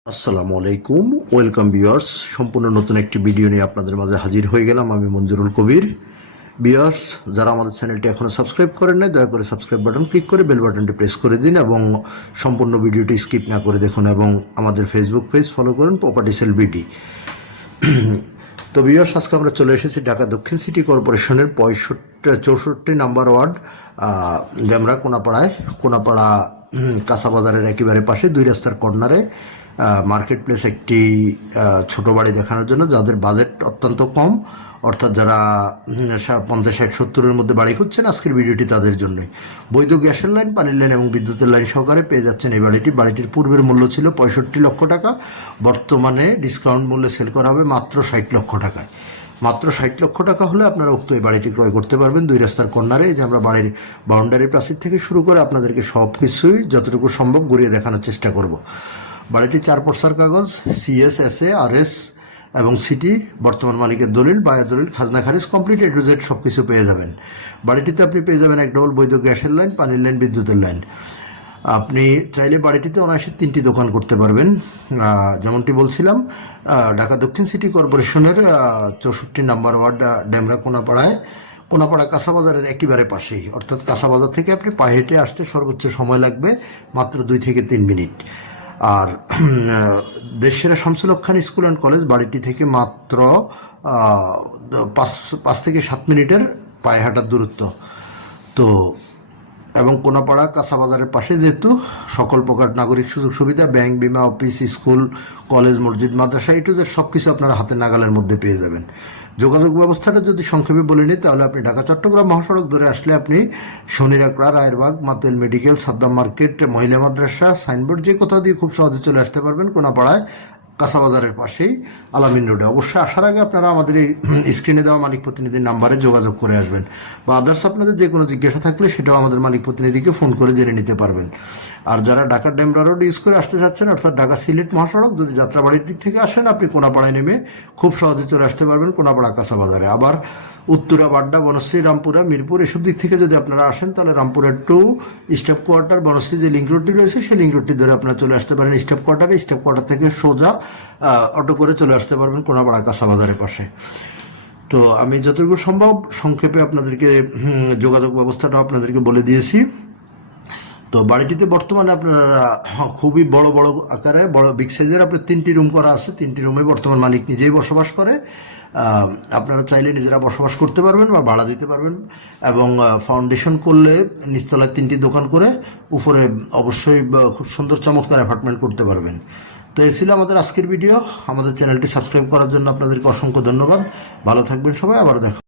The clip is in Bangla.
আসসালামু আলাইকুম, ওয়েলকাম ভিউয়ার্স। সম্পূর্ণ নতুন একটি ভিডিও নিয়ে আপনাদের মাঝে হাজির হয়ে গেলাম। আমি মঞ্জুরুল কবির। ভিউয়ার্স, যারা আমাদের চ্যানেলটি এখনও সাবস্ক্রাইব করেন নাই, দয়া করে সাবস্ক্রাইব বাটন ক্লিক করে বেল বাটনটি প্রেস করে দিন এবং সম্পূর্ণ ভিডিওটি স্কিপ না করে দেখুন এবং আমাদের ফেসবুক পেজ ফলো করুন, প্রপার্টি সেল বিডি। তো ভিউয়ার্স, আজকে আমরা চলে এসেছি ঢাকা দক্ষিণ সিটি কর্পোরেশনের 64 নাম্বার ওয়ার্ড, ডেমরা কোনাপাড়া কাঁচা বাজারের একেবারে পাশে 2 রাস্তার কর্নারে মার্কেট প্লেস একটি ছোট বাড়ি দেখানোর জন্য। যাদের বাজেট অত্যন্ত কম, অর্থাৎ যারা 50, 60, 70-এর মধ্যে বাড়ি খুঁজছেন, আজকের ভিডিওটি তাদের জন্যই। বৈধ গ্যাসের লাইন, পানির লাইন এবং বিদ্যুতের লাইন সহকারে পেয়ে যাচ্ছেন এই বাড়িটির পূর্বের মূল্য ছিল 65 লক্ষ টাকা। বর্তমানে ডিসকাউন্ট মূল্যে সেল করা হবে মাত্র 60 লক্ষ টাকায়। মাত্র 60 লক্ষ টাকা হলে আপনারা উক্ত এই বাড়িটি ক্রয় করতে পারবেন 2 রাস্তার কর্নারে। যে আমরা বাড়ির বাউন্ডারি প্রাচীর থেকে শুরু করে আপনাদেরকে সব কিছুই যতটুকু সম্ভব ঘুরিয়ে দেখানোর চেষ্টা করব। বাড়িটি 4 পর্সার কাগজ, CS, SA, RS এবং সিটি, বর্তমান মালিকের দলিল, বায়া দলিল, খাজনা খারিজ কমপ্লিট A to Z সব কিছু পেয়ে যাবেন। বাড়িটিতে আপনি পেয়ে যাবেন এক ডবল বৈধ গ্যাসের লাইন, পানির লাইন, বিদ্যুতের লাইন। আপনি চাইলে বাড়িটিতে অনায়াসে 3টি দোকান করতে পারবেন। যেমনটি বলছিলাম, ঢাকা দক্ষিণ সিটি কর্পোরেশনের 64 নাম্বার ওয়ার্ড, ডেমরা কোনাপাড়া কাঁচা বাজারের একেবারে পাশেই। অর্থাৎ কাঁচা বাজার থেকে আপনি পায়ে হেঁটে আসতে সর্বোচ্চ সময় লাগবে মাত্র 2 থেকে 3 minute. R দেশসেরা Shamsul Haque Khan school and college বাড়িটি থেকে মাত্র 5 থেকে 7 মিনিটের পায়ে হাঁটার দূরত্ব। তো এবং কোনাপাড়া কাঁচা বাজারের পাশে যেহেতু সকল প্রকার নাগরিক সুযোগ সুবিধা, ব্যাংক, বিমা, অফিস, স্কুল, কলেজ, মসজিদ, মাদ্রাসা A to Z সব কিছু আপনারা হাতের নাগালের মধ্যে পেয়ে যাবেন। যোগাযোগ ব্যবস্থাটা যদি সংক্ষেপে বলে নিই, তাহলে আপনি ঢাকা চট্টগ্রাম মহাসড়ক ধরে আসলে আপনি শনিরাকড়া, রায়েরবাগ, মাতুয়েল মেডিকেল, সাদ্দাম মার্কেট, মহিলা মাদ্রাসা, সাইনবোর্ড যে কোথাও দিয়ে খুব সহজে চলে আসতে পারবেন কোনাপাড়ায় কাঁচা বাজারের পাশেই আলামিন রোডে। অবশ্যই আসার আগে আপনারা আমাদের এই স্ক্রিনে দেওয়া মালিক প্রতিনিধির নাম্বারে যোগাযোগ করে আসবেন, বা আদার্স আপনাদের যে কোনো জিজ্ঞাসা থাকলে সেটাও আমাদের মালিক প্রতিনিধিকে ফোন করে জেনে নিতে পারবেন। আর যারা ঢাকার ডেমরা রোড ইউজ করে আসতে চাচ্ছেন, অর্থাৎ ঢাকা সিলেট মহাসড়ক, যদি যাত্রাবাড়ির দিক থেকে আসেন, আপনি কোনাপাড়ায় নেমে খুব সহজে চলে আসতে পারবেন কোনাপাড়া কাঁচা বাজারে। আবার উত্তরা, বাড্ডা, বনশ্রী, রামপুরা, মিরপুর এসব দিক থেকে যদি আপনারা আসেন, তাহলে রামপুরের টু স্টাফ কোয়ার্টার, বনশ্রী যে লিঙ্ক রোডটি রয়েছে সেই লিঙ্ক রোডটি ধরে আপনারা চলে আসতে পারেন স্টাফ কোয়ার্টার থেকে সোজা অটো করে চলে আসতে পারবেন কোনাপাড়া কাঁচা বাজারের পাশে। তো আমি যতটুকু সম্ভব সংক্ষেপে আপনাদেরকে যোগাযোগ ব্যবস্থাটা আপনাদেরকে বলে দিয়েছি। তো বাড়িটিতে বর্তমানে আপনারা খুবই বড় আকারে বিগ সাইজের আপনার 3টি রুম করা আছে। 3টি রুমে বর্তমান মালিক নিজেই বসবাস করে। আপনারা চাইলে নিজেরা বসবাস করতে পারবেন বা ভাড়া দিতে পারবেন। এবং ফাউন্ডেশন করলে নিচতলায় 3টি দোকান করে উপরে অবশ্যই খুব সুন্দর চমৎকার অ্যাপার্টমেন্ট করতে পারবেন। তো এই ছিল আমাদের আজকের ভিডিও। আমাদের চ্যানেলটি সাবস্ক্রাইব করার জন্য আপনাদেরকে অসংখ্য ধন্যবাদ। ভালো থাকবেন সবাই, আবার দেখা।